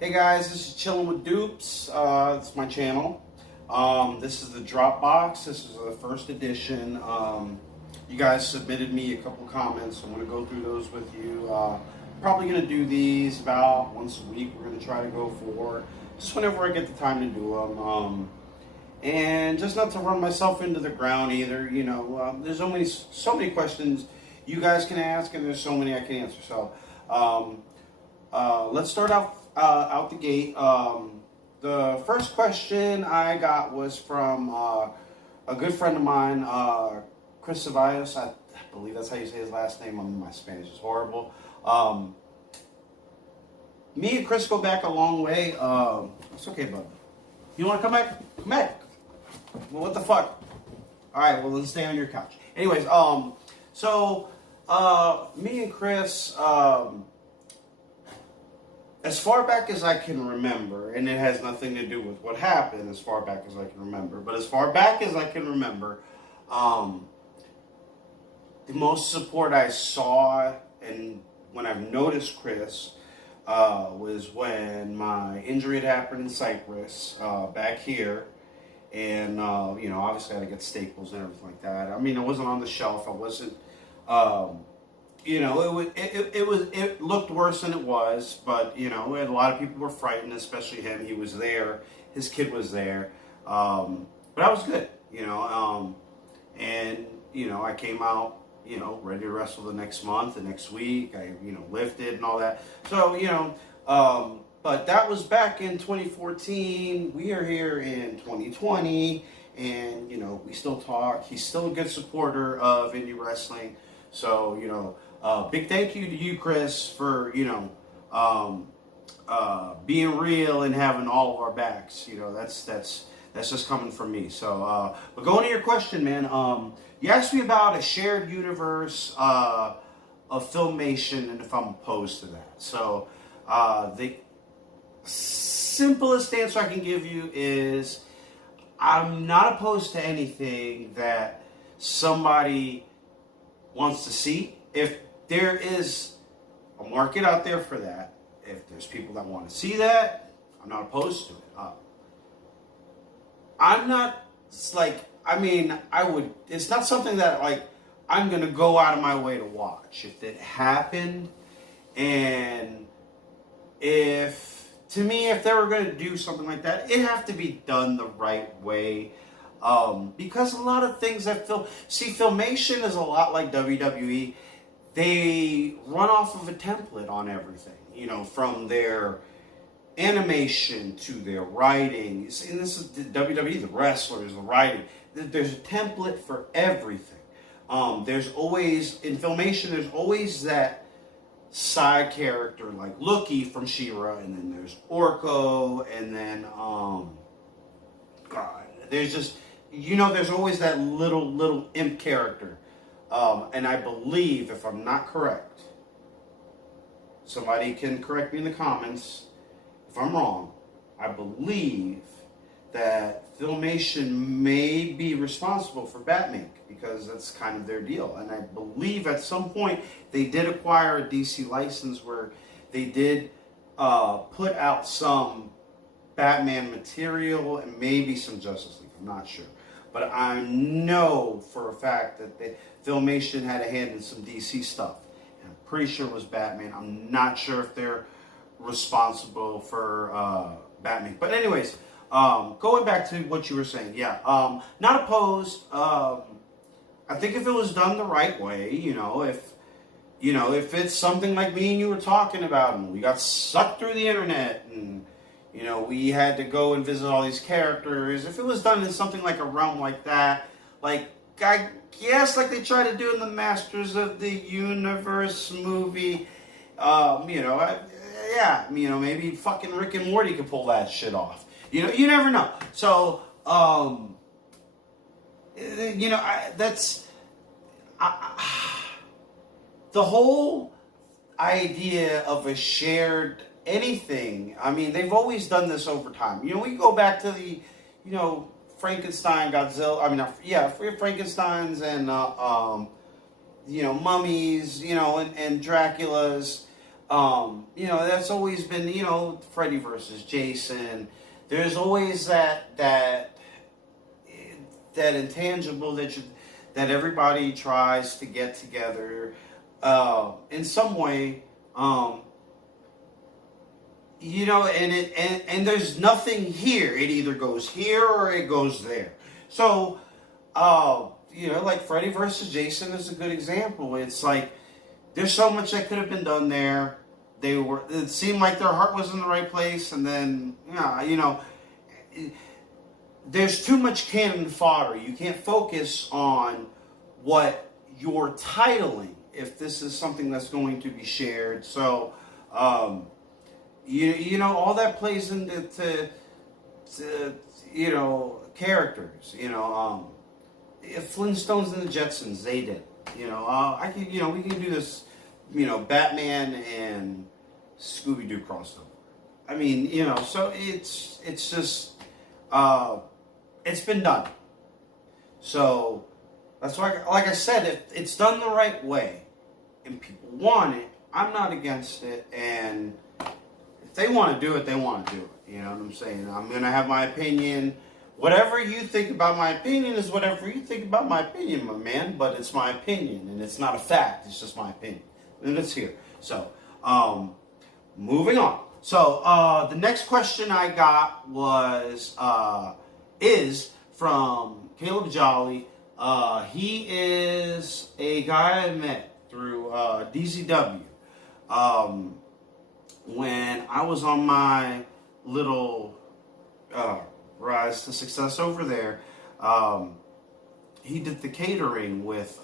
Hey guys, this is Chilling with Dupes. It's my channel. This is the DropBox. This is the first edition. You guys submitted me a couple comments. I'm going to go through those with you. Probably going to do these about once a week. We're going to try to go for just whenever I get the time to do them. And just not to run myself into the ground either. You know, there's so many questions you guys can ask, and there's so many I can answer. So let's start off out the gate. The first question I got was from a good friend of mine, Chris Ceballos. I believe that's how you say his last name. My Spanish is horrible. Me and Chris go back a long way. It's okay, bud. You want to come back? Come back. Well, what the fuck? All right, well, then stay on your couch. Anyways, so me and Chris, as far back as I can remember, and it has nothing to do with what happened as far back as I can remember, but as far back as I can remember, the most support I saw and when I've noticed Chris was when my injury had happened in Cyprus back here. And, you know, obviously I had to get staples and everything like that. I mean, I wasn't on the shelf. I wasn't, you know, it looked worse than it was. But, you know, a lot of people were frightened, especially him. He was there. His kid was there. But I was good, you know. And, you know, I came out, you know, ready to wrestle the next month, the next week. I, you know, lifted and all that. So, you know, but that was back in 2014. We are here in 2020, and you know we still talk. He's still a good supporter of indie wrestling. So you know, big thank you to you, Chris, for you know being real and having all of our backs. You know that's just coming from me. So, but going to your question, man. You asked me about a shared universe of Filmation and if I'm opposed to that. So the simplest answer I can give you is I'm not opposed to anything that somebody wants to see. If there is a market out there for that, if there's people that want to see that, I'm not opposed to it. I'm not like, I mean, I would, it's not something that like I'm going to go out of my way to watch. If it happened and to me, if they were going to do something like that, it'd have to be done the right way. Because a lot of things that Filmation is a lot like WWE. They run off of a template on everything, you know, from their animation to their writing. And this is the WWE, the wrestlers, the writing. There's a template for everything. There's always, in Filmation, there's always that side character like Loki from She-Ra, and then there's Orko, and then God, there's just, you know, there's always that little imp character, and I believe, if I'm not correct, somebody can correct me in the comments if I'm wrong, I believe that Filmation may be responsible for Batman because that's kind of their deal. And I believe at some point they did acquire a DC license where they did put out some Batman material and maybe some Justice League. I'm not sure. But I know for a fact that Filmation had a hand in some DC stuff. And I'm pretty sure it was Batman. I'm not sure if they're responsible for Batman. But anyways, going back to what you were saying, yeah, not opposed. I think if it was done the right way, you know, if it's something like me and you were talking about, and we got sucked through the internet, and you know, we had to go and visit all these characters. If it was done in something like a realm like that, like I guess like they try to do in the Masters of the Universe movie, you know, yeah, you know, maybe fucking Rick and Morty could pull that shit off. You know, you never know. So, you know, the whole idea of a shared anything. I mean, they've always done this over time. You know, we go back to the, you know, Frankenstein, Godzilla. I mean, yeah, Frankenstein's and you know, mummies. You know, and Dracula's. That's always been, Freddy versus Jason. There's always that intangible that everybody tries to get together in some way. And there's nothing here. It either goes here or it goes there. So, like Freddy versus Jason is a good example. It's like there's so much that could have been done there. It seemed like their heart was in the right place, and then, there's too much cannon fodder. You can't focus on what you're titling if this is something that's going to be shared. So, all that plays into characters. Flintstones and the Jetsons, they did. We can do this. Batman and Scooby-Doo crossover. I mean, so it's just it's been done. So that's why, like I said, if it's done the right way and people want it, I'm not against it. And if they want to do it, they want to do it. You know what I'm saying? I'm going to have my opinion. Whatever you think about my opinion is whatever you think about my opinion, my man. But it's my opinion, and it's not a fact. It's just my opinion. And it's here. So, moving on. So, the next question I got is from Caleb Jolly. He is a guy I met through DZW. When I was on my little rise to success over there, he did the catering with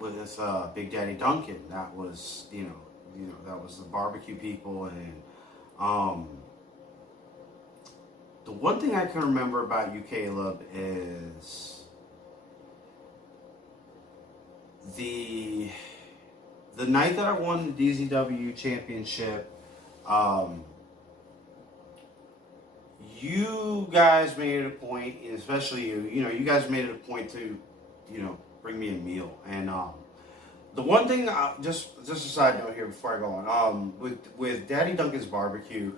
this Big Daddy Duncan. That was that was the barbecue people. And the one thing I can remember about you, Caleb, is the night that I won the DZW championship. You guys made it a point, and especially you guys made it a point to bring me a meal. And the one thing, just a side note here before I go on, with Daddy Duncan's barbecue,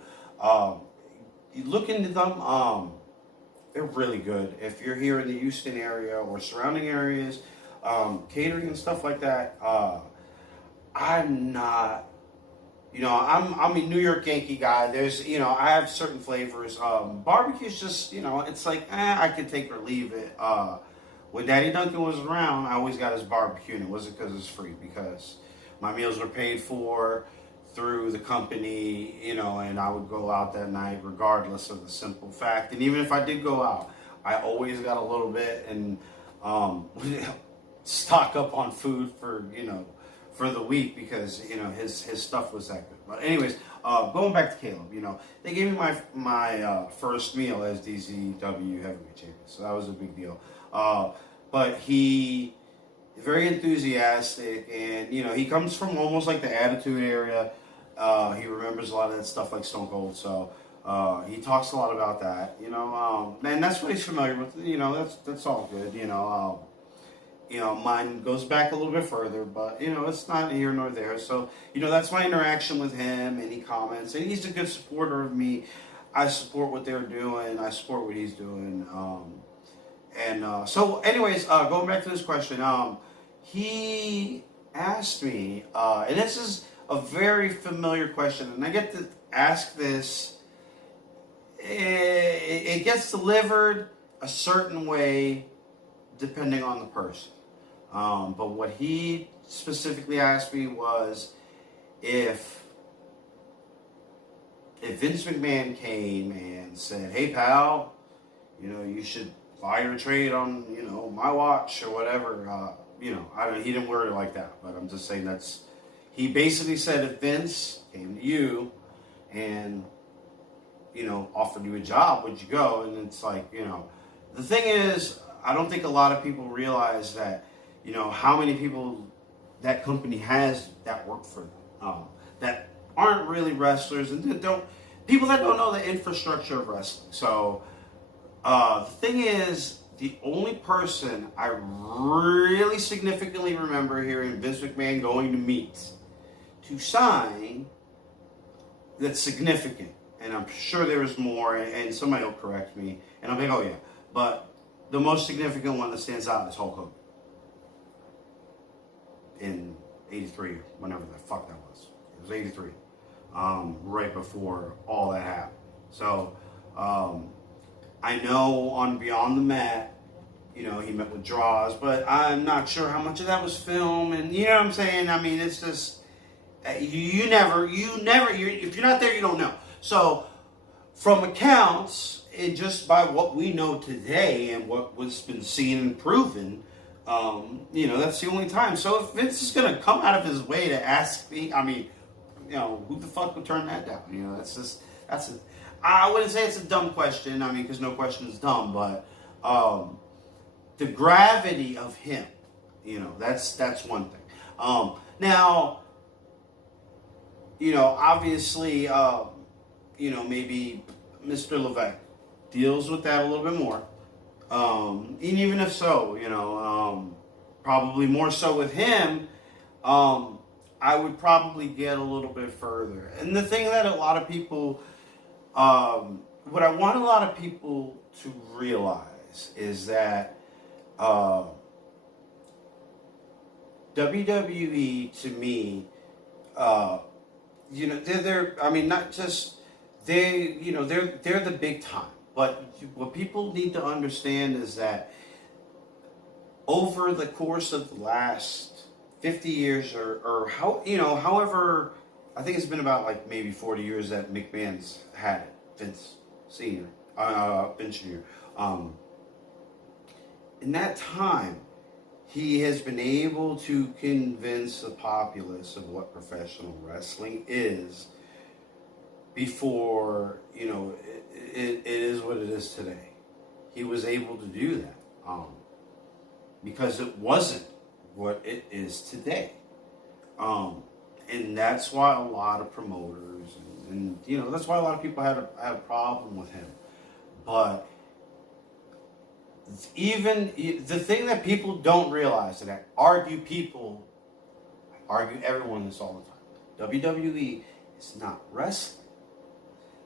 you look into them. They're really good. If you're here in the Houston area or surrounding areas, catering and stuff like that, I'm not. I'm a New York Yankee guy. There's, I have certain flavors. Barbecue's just, it's like, I could take or leave it. When Daddy Duncan was around, I always got his barbecue, and it wasn't because it's free, because my meals were paid for through the company, and I would go out that night regardless of the simple fact. And even if I did go out, I always got a little bit and stock up on food for the week, because his stuff was that good. But anyways, going back to Caleb, they gave me my first meal as DZW heavyweight champion, so that was a big deal. But he very enthusiastic, and he comes from almost like the Attitude area. He remembers a lot of that stuff like Stone Cold, so he talks a lot about that. And that's what he's familiar with. That's all good. Mine goes back a little bit further, but, it's not here nor there. So, that's my interaction with him, and he comments, and he's a good supporter of me. I support what they're doing. I support what he's doing. So anyways, going back to this question, he asked me, and this is a very familiar question, and I get to ask this, it gets delivered a certain way depending on the person. But what he specifically asked me was if Vince McMahon came and said, "Hey pal, you should buy your trade on my watch," or whatever. I don't. He didn't word it like that, but I'm just saying he basically said if Vince came to you and offered you a job, would you go? And it's like the thing is, I don't think a lot of people realize that how many people that company has that work for them, that aren't really wrestlers, and people that don't know the infrastructure of wrestling. So the thing is, the only person I really significantly remember hearing Vince McMahon going to meet to sign that's significant. And I'm sure there is more, and somebody will correct me, and I'll be like, oh yeah. But the most significant one that stands out is Hulk Hogan in 83, whenever the fuck that was. It was 83, right before all that happened. So I know on Beyond the Mat, you know, he met with Draws, but I'm not sure how much of that was film, and you know what I'm saying? I mean, it's just, you never, if you're not there, you don't know. So, from accounts, and just by what we know today and what was been seen and proven, you know, that's the only time. So if Vince is going to come out of his way to ask me, I mean, you know, who the fuck would turn that down? You know, I wouldn't say it's a dumb question, I mean, because no question is dumb, but the gravity of him, you know, that's one thing. Now, you know, obviously, you know, maybe Mr. Levesque deals with that a little bit more. And even if so, you know, probably more so with him, I would probably get a little bit further. And the thing that a lot of people, what I want a lot of people to realize is that WWE, to me, you know, they're I mean, not just you know, they're the big time. But what people need to understand is that over the course of the last 50 years or how, you know, however, I think it's been about like maybe 40 years that McMahon's had it, Vince Senior, Vince Jr. In that time, he has been able to convince the populace of what professional wrestling is before, you know, it is what it is today. He was able to do that because it wasn't what it is today. And that's why a lot of promoters and you know, that's why a lot of people had a problem with him. But even the thing that people don't realize, and I argue everyone this all the time, WWE is not wrestling.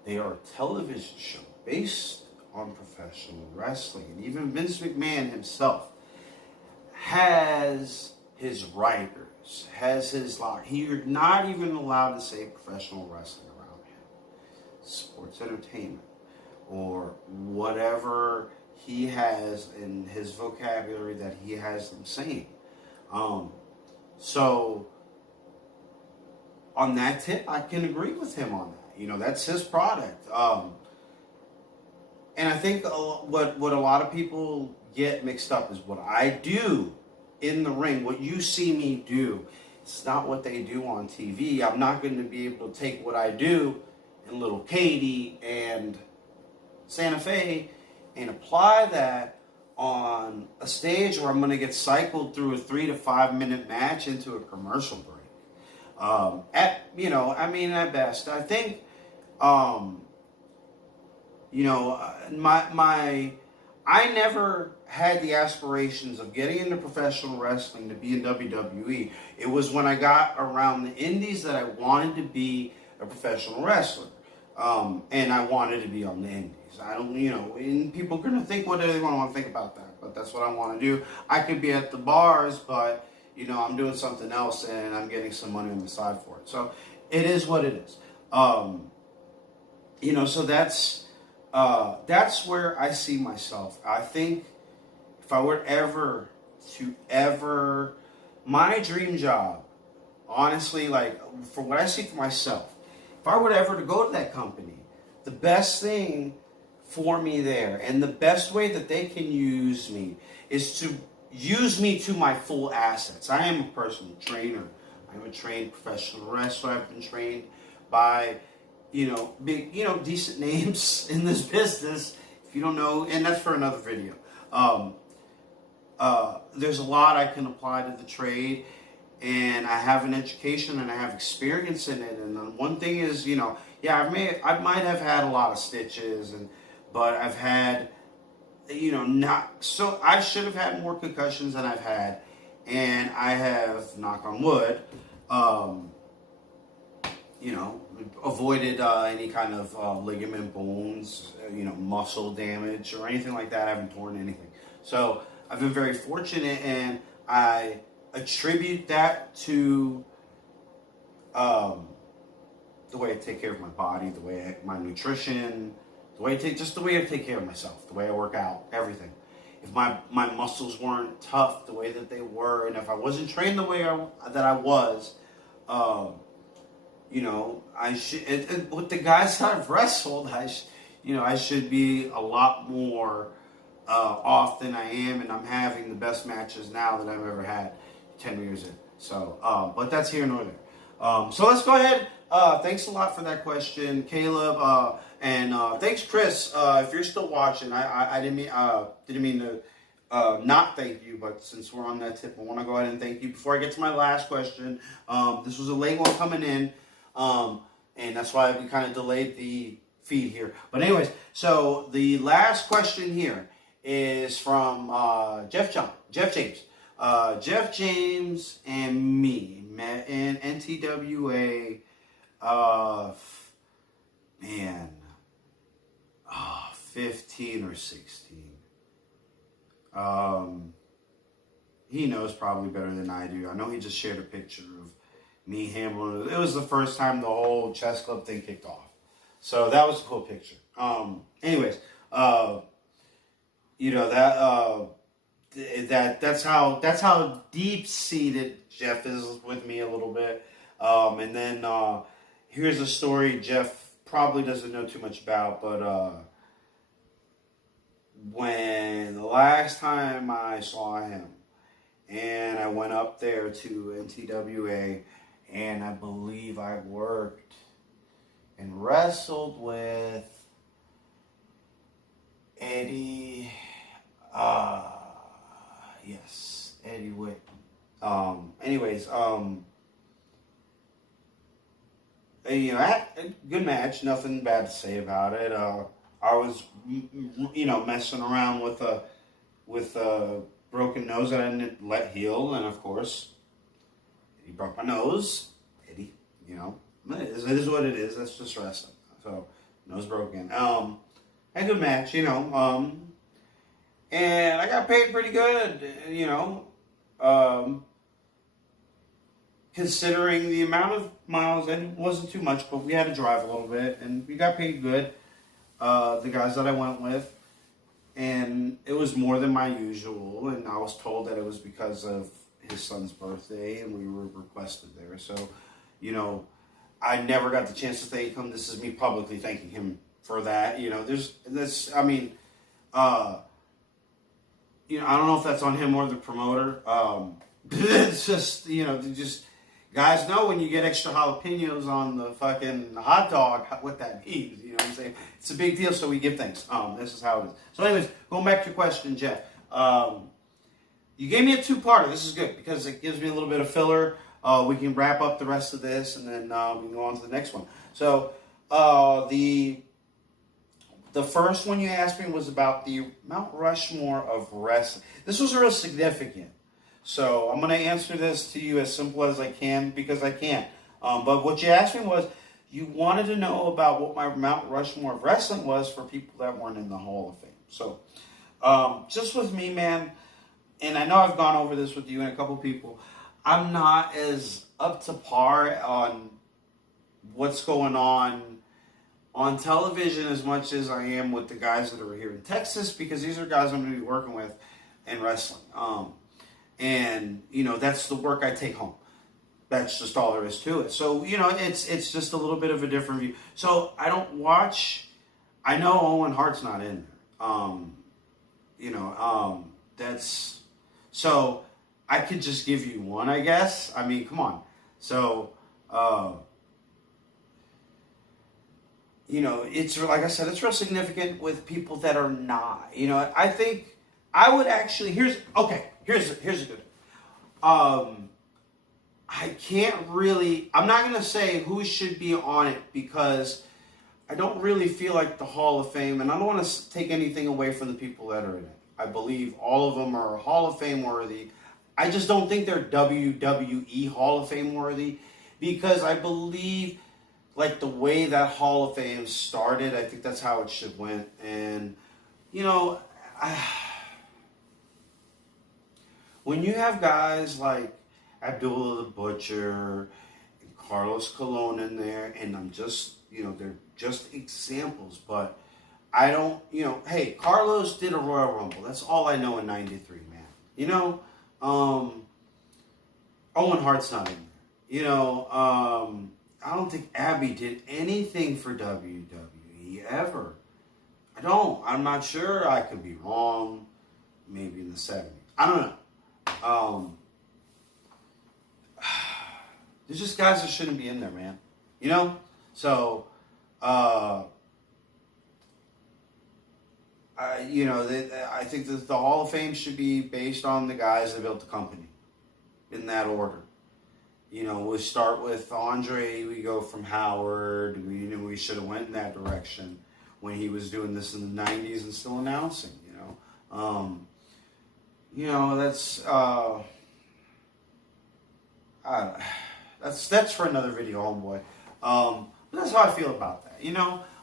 They are a television show based on professional wrestling. And even Vince McMahon himself has his writers, has his law. You're not even allowed to say professional wrestling around him. Sports entertainment or whatever he has in his vocabulary that he has them saying. So on that tip, I can agree with him on that. You know, that's his product. And I think what a lot of people get mixed up is what I do in the ring, what you see me do. It's not what they do on TV. I'm not going to be able to take what I do in Little Katy and Santa Fe and apply that on a stage where I'm going to get cycled through a 3 to 5 minute match into a commercial break. You know, I mean, at best, I think, you know, I never had the aspirations of getting into professional wrestling to be in WWE. It was when I got around the indies that I wanted to be a professional wrestler. And I wanted to be on the indies. I don't, you know, and people are going to think whatever they want to think about that, but that's what I want to do. I could be at the bars, but, you know, I'm doing something else and I'm getting some money on the side for it. So it is what it is. You know, so that's where I see myself. I think if I were ever, my dream job, honestly, like, for what I see for myself, if I were ever to go to that company, the best thing for me there, and the best way that they can use me, is to use me to my full assets. I am a personal trainer. I'm a trained professional wrestler. I've been trained by, you know, big, you know, decent names in this business. If you don't know, and that's for another video. There's a lot I can apply to the trade, and I have an education and I have experience in it. And one thing is, you know, yeah, I might have had a lot of stitches, but I've had, you know, I should have had more concussions than I've had, and I have, knock on wood, avoided any kind of ligament bones, muscle damage or anything like that. I haven't torn anything. So I've been very fortunate, and I attribute that to the way I take care of my body, my nutrition, the way I take care of myself, the way I work out, everything. If my muscles weren't tough the way that they were, and if I wasn't trained the way that I was, I should. With the guys that I've wrestled, I should be a lot more off than I am, and I'm having the best matches now that I've ever had 10 years in. So, but that's here nor there. So let's go ahead. Thanks a lot for that question, Caleb, and thanks, Chris. If you're still watching, I didn't mean to not thank you, but since we're on that tip, I want to go ahead and thank you. Before I get to my last question, this was a late one coming in, and that's why we kind of delayed the feed here. But anyways, so the last question here is from Jeff James. Jeff James and me met in NTWA. 15 or 16. He knows probably better than I do. I know he just shared a picture of me handling it. It was the first time the whole chess club thing kicked off. So that was a cool picture. Anyways, that's how deep seated Jeff is with me a little bit. And then here's a story Jeff probably doesn't know too much about, but when the last time I saw him, and I went up there to NTWA, and I believe I worked and wrestled with Eddie, Eddie Witt. Good match, nothing bad to say about it. I was, messing around with a broken nose that I didn't let heal, and of course, he broke my nose. Eddie, it is what it is. That's just wrestling. So, nose broken. Had a good match, and I got paid pretty good, considering the amount of miles, and it wasn't too much, but we had to drive a little bit, and we got paid good, the guys that I went with, and it was more than my usual, and I was told that it was because of his son's birthday, and we were requested there, so, I never got the chance to thank him. This is me publicly thanking him for that, I don't know if that's on him or the promoter, it's just, guys know when you get extra jalapenos on the fucking hot dog, what that means. You know what I'm saying? It's a big deal, so we give thanks. This is how it is. So anyways, going back to your question, Jeff. You gave me a two-parter. This is good because it gives me a little bit of filler. We can wrap up the rest of this, and then we can go on to the next one. So the first one you asked me was about the Mount Rushmore of wrestling. This was real significant. So I'm going to answer this to you as simple as I can because I can. But what you asked me was you wanted to know about what my Mount Rushmore of wrestling was for people that weren't in the Hall of Fame. So just with me, man, and I know I've gone over this with you and a couple people, I'm not as up to par on what's going on television as much as I am with the guys that are here in Texas because these are guys I'm going to be working with in wrestling. And, that's the work I take home. That's just all there is to it. So, it's just a little bit of a different view. So, I don't watch, I know Owen Hart's not in there. That's, so, I could just give you one, I guess. I mean, come on. So, it's, like I said, it's real significant with people that are not. I think I would actually, here's a good. I can't really, I'm not going to say who should be on it because I don't really feel like the Hall of Fame, and I don't want to take anything away from the people that are in it. I believe all of them are Hall of Fame worthy. I just don't think they're WWE Hall of Fame worthy because I believe like the way that Hall of Fame started, I think that's how it should went. And, you know, when you have guys like Abdullah the Butcher and Carlos Colon in there, and I'm just, they're just examples, but I don't, hey, Carlos did a Royal Rumble. That's all I know in '93, man. Owen Hart's not in there. I don't think Abby did anything for WWE ever. I don't. I'm not sure. I could be wrong. Maybe in the 70s. I don't know. There's just guys that shouldn't be in there, man. So, I think that the Hall of Fame should be based on the guys that built the company, in that order. We start with Andre, we go from Howard. We should have went in that direction when he was doing this in the 90s and still announcing, that's for another video, homeboy. But that's how I feel about that,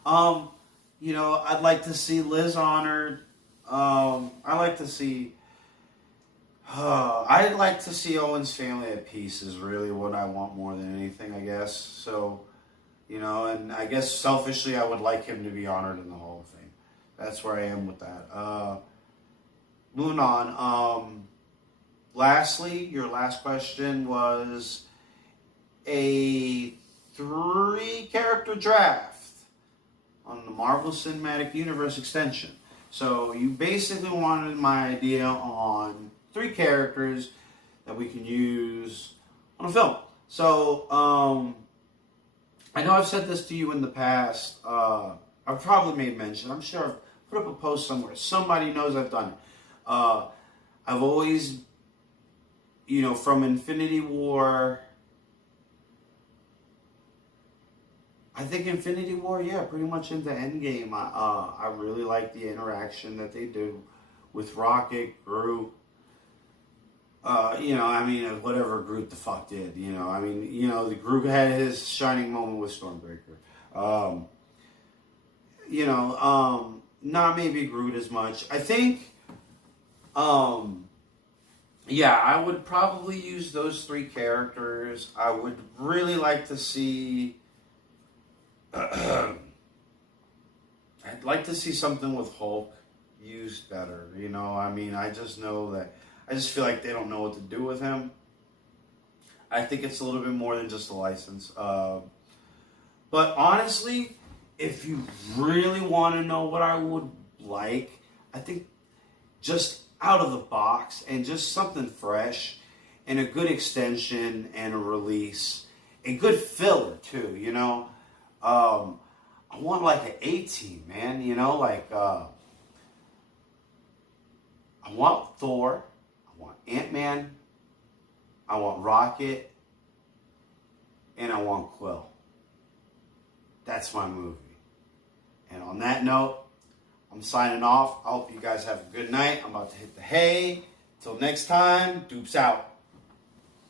I'd like to see Liz honored. I'd like to see Owen's family at peace is really what I want more than anything, I guess. So, and I guess selfishly I would like him to be honored in the Hall of Fame. That's where I am with that. Moving on. Lastly, your last question was a 3-character draft on the Marvel Cinematic Universe extension. So you basically wanted my idea on 3 characters that we can use on a film. So, I know I've said this to you in the past. I've probably made mention. I'm sure I've put up a post somewhere. Somebody knows I've done it. I've always, from Infinity War, I think Infinity War, yeah, pretty much into Endgame. I really like the interaction that they do with Rocket, Groot. Whatever Groot the fuck did, the Groot had his shining moment with Stormbreaker. Not maybe Groot as much. I think, I would probably use those 3 characters. I would really like to see, I'd like to see something with Hulk used better. I just feel like they don't know what to do with him. I think it's a little bit more than just a license. But honestly, if you really want to know what I would like, I think just out of the box and just something fresh and a good extension and a release, a good filler too, I want like an A-team, man, I want Thor. I want Ant-Man, I want Rocket, and I want Quill. That's my movie. And on that note, I'm signing off. I hope you guys have a good night. I'm about to hit the hay. Till next time, Dupes out.